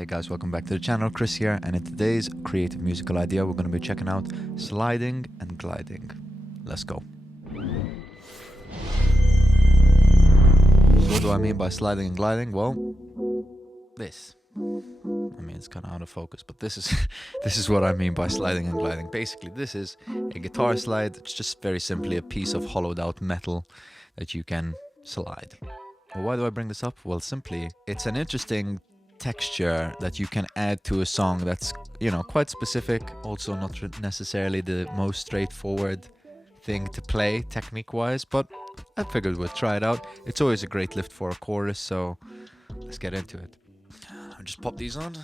Hey guys, welcome back to the channel. Chris here, and in today's creative musical idea we're going to be checking out sliding and gliding. Let's go. So what do I mean by sliding and gliding? Well, this. I mean, it's kind of out of focus, but this is this is what I mean by sliding and gliding. Basically, this is a guitar slide. It's just very simply a piece of hollowed out metal that you can slide. Well, why do I bring this up? Well, simply, it's an interesting texture that you can add to a song that's, quite specific, also not necessarily the most straightforward thing to play technique wise, but I figured we'd try it out. It's always a great lift for a chorus, so let's get into it. I'll just pop these on.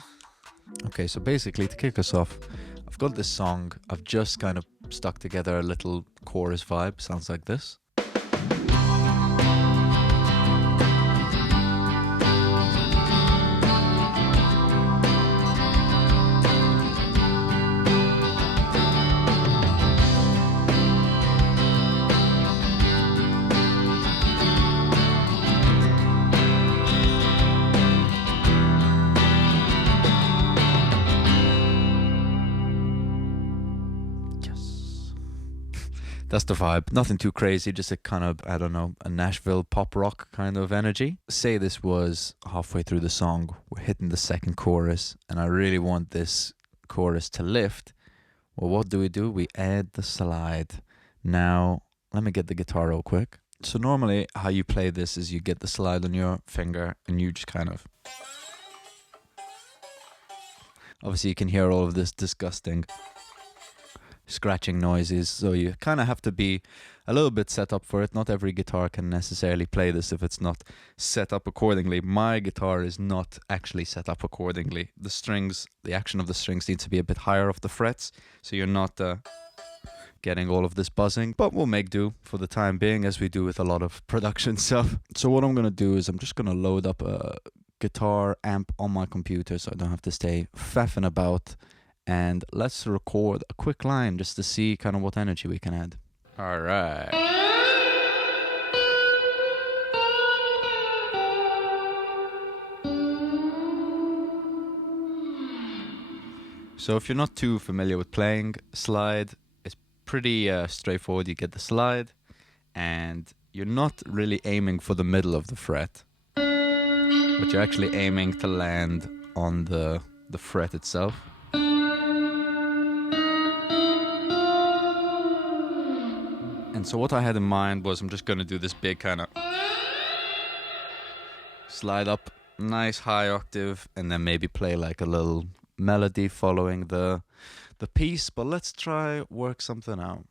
Okay, so basically to kick us off, I've got this song. I've just kind of stuck together a little chorus vibe. Sounds like this. That's the vibe. Nothing too crazy, just a kind of, a Nashville pop rock kind of energy. Say this was halfway through the song, we're hitting the second chorus, and I really want this chorus to lift. Well, what do? We add the slide. Now, let me get the guitar real quick. So normally how you play this is you get the slide on your finger and you just kind of... Obviously you can hear all of this disgusting scratching noises, so you kind of have to be a little bit set up for it. Not every guitar can necessarily play this if it's not set up accordingly. My guitar is not actually set up accordingly. The strings, the action of the strings needs to be a bit higher off the frets, so you're not getting all of this buzzing, but we'll make do for the time being, as we do with a lot of production stuff. So what I'm going to do is I'm just going to load up a guitar amp on my computer so I don't have to stay faffing about. And let's record a quick line just to see kind of what energy we can add. All right. So if you're not too familiar with playing slide, it's pretty straightforward. You get the slide and you're not really aiming for the middle of the fret, but you're actually aiming to land on the fret itself. And so what I had in mind was I'm just going to do this big kind of slide up, nice high octave, and then maybe play like a little melody following the piece. But let's try work something out.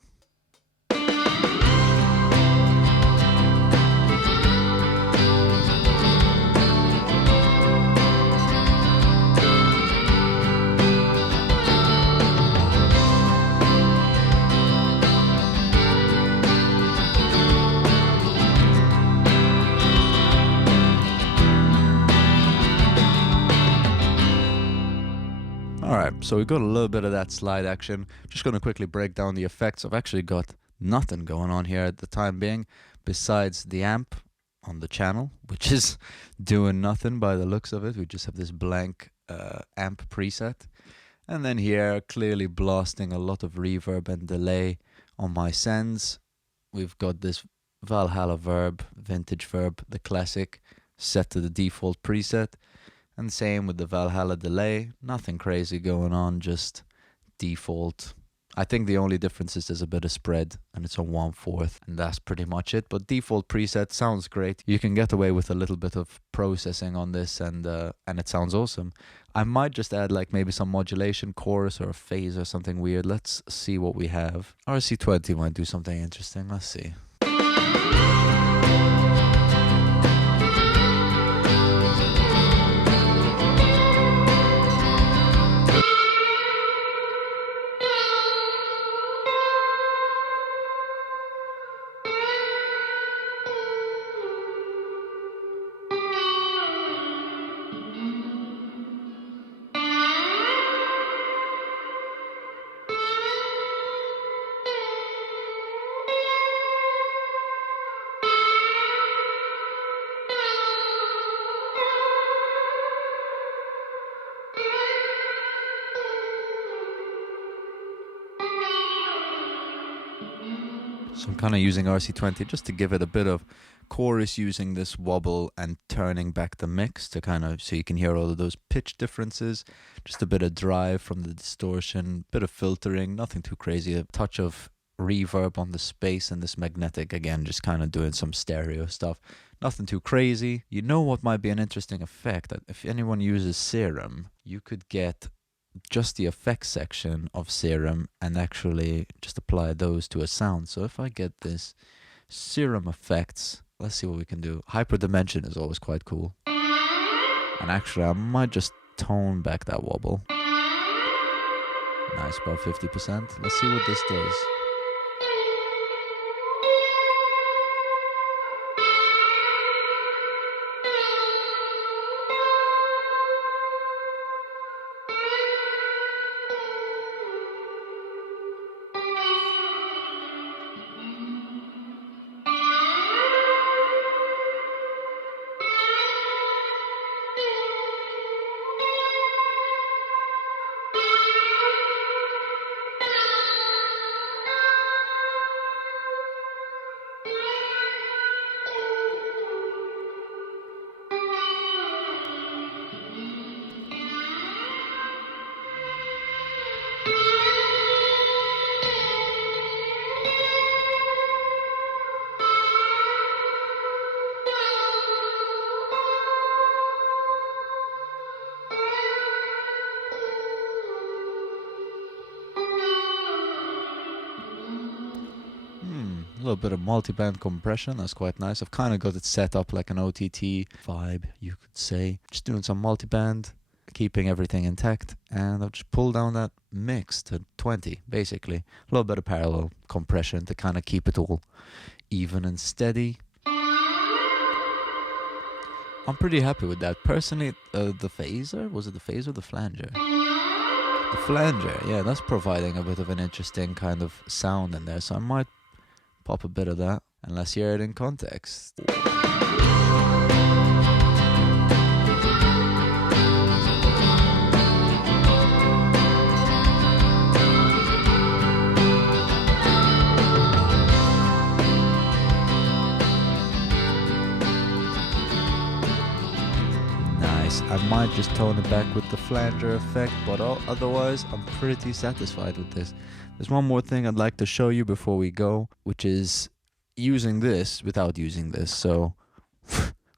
Alright, so we got a little bit of that slide action. Just going to quickly break down the effects. I've actually got nothing going on here at the time being, besides the amp on the channel, which is doing nothing by the looks of it. We just have this blank amp preset. And then here, clearly blasting a lot of reverb and delay on my sends. We've got this Valhalla verb, vintage verb, the classic, set to the default preset. And same with the Valhalla delay, nothing crazy going on, just default. I think the only difference is there's a bit of spread and it's on 1/4, and that's pretty much it. But default preset sounds great. You can get away with a little bit of processing on this, and it sounds awesome. I might just add like maybe some modulation, chorus or a phase or something weird. Let's see what we have. RC20 might do something interesting. Let's see. So I'm kind of using RC20 just to give it a bit of chorus, using this wobble and turning back the mix to kind of, so you can hear all of those pitch differences, just a bit of drive from the distortion, bit of filtering, nothing too crazy, a touch of reverb on the space and this magnetic, again, just kind of doing some stereo stuff. Nothing too crazy. You know what might be an interesting effect? That if anyone uses Serum, you could get just the effects section of Serum and actually just apply those to a sound. So if I get this Serum effects, let's see what we can do. Hyperdimension is always quite cool. And actually I might just tone back that wobble. Nice, about 50%. Let's see what this does. A little bit of multi-band compression, that's quite nice. I've kind of got it set up like an OTT vibe, you could say. Just doing some multi-band, keeping everything intact, and I'll just pull down that mix to 20, basically. A little bit of parallel compression to kind of keep it all even and steady. I'm pretty happy with that. Personally, the phaser, was it the phaser or the flanger? The flanger, yeah, that's providing a bit of an interesting kind of sound in there, so I might pop a bit of that, and let's hear it in context. Nice. I might just tone it back with the flanger effect, but otherwise I'm pretty satisfied with this. There's one more thing I'd like to show you before we go, which is using this without using this. So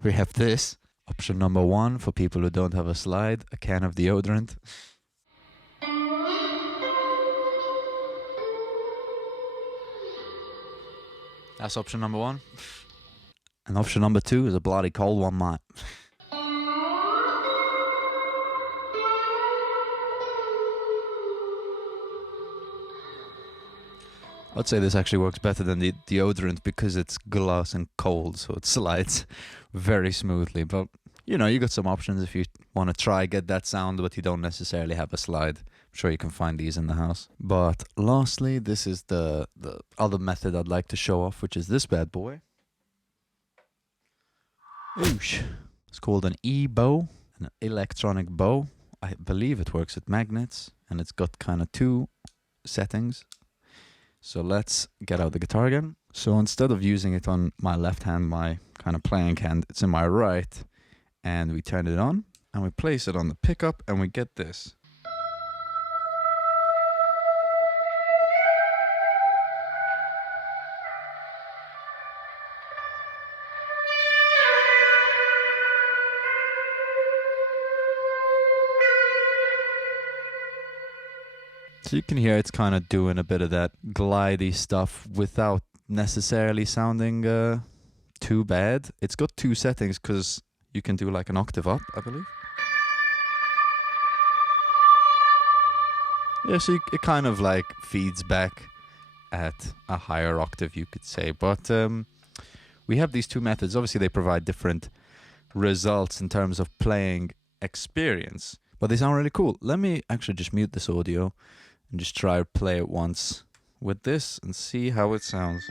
we have this. Option number 1 for people who don't have a slide, a can of deodorant. That's option number 1. And option number 2 is a bloody cold one, mate. I'd say this actually works better than the deodorant because it's glass and cold, so it slides very smoothly. But, you know, you got some options if you want to try get that sound, but you don't necessarily have a slide. I'm sure you can find these in the house. But lastly, this is the other method I'd like to show off, which is this bad boy. Oosh. It's called an E-bow, an electronic bow. I believe it works with magnets, and it's got kind of 2 settings. So let's get out the guitar again. So instead of using it on my left hand, my kind of playing hand, it's in my right. And we turn it on and we place it on the pickup and we get this. So you can hear it's kind of doing a bit of that glidey stuff without necessarily sounding too bad. It's got 2 settings because you can do like an octave up, I believe. Yeah, so it kind of like feeds back at a higher octave, you could say. But we have these 2 methods. Obviously, they provide different results in terms of playing experience, but they sound really cool. Let me actually just mute this audio and just try to play it once with this and see how it sounds.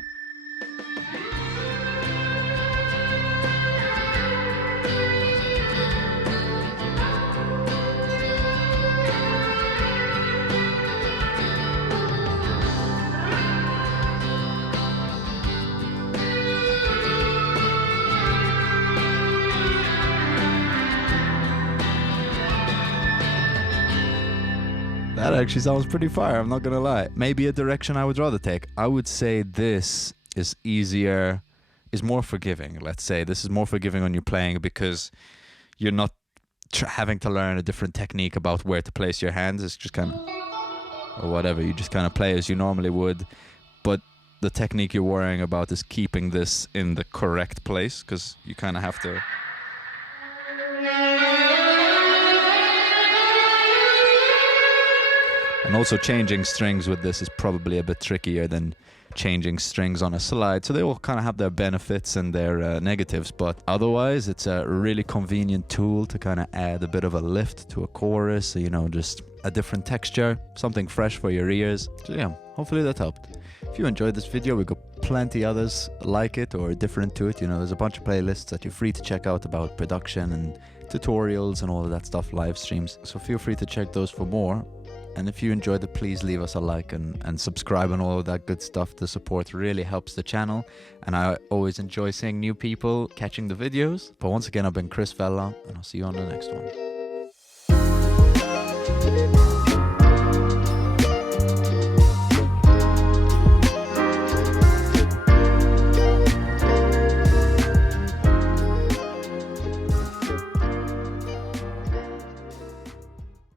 That actually sounds pretty fire, I'm not gonna lie. Maybe a direction I would rather take. I would say this is easier, is more forgiving, let's say. This is more forgiving when you're playing because you're not having to learn a different technique about where to place your hands. It's just kind of, or whatever, you just kind of play as you normally would. But the technique you're worrying about is keeping this in the correct place, because you kind of have to... And also changing strings with this is probably a bit trickier than changing strings on a slide. So they all kind of have their benefits and their negatives, but otherwise it's a really convenient tool to kind of add a bit of a lift to a chorus, you know, just a different texture, something fresh for your ears. So yeah, hopefully that helped. If you enjoyed this video, we've got plenty others like it or different to it. You know, there's a bunch of playlists that you're free to check out about production and tutorials and all of that stuff, live streams. So feel free to check those for more. And if you enjoyed it, please leave us a like and subscribe and all of that good stuff. The support really helps the channel. And I always enjoy seeing new people catching the videos. But once again, I've been Vella, and I'll see you on the next one.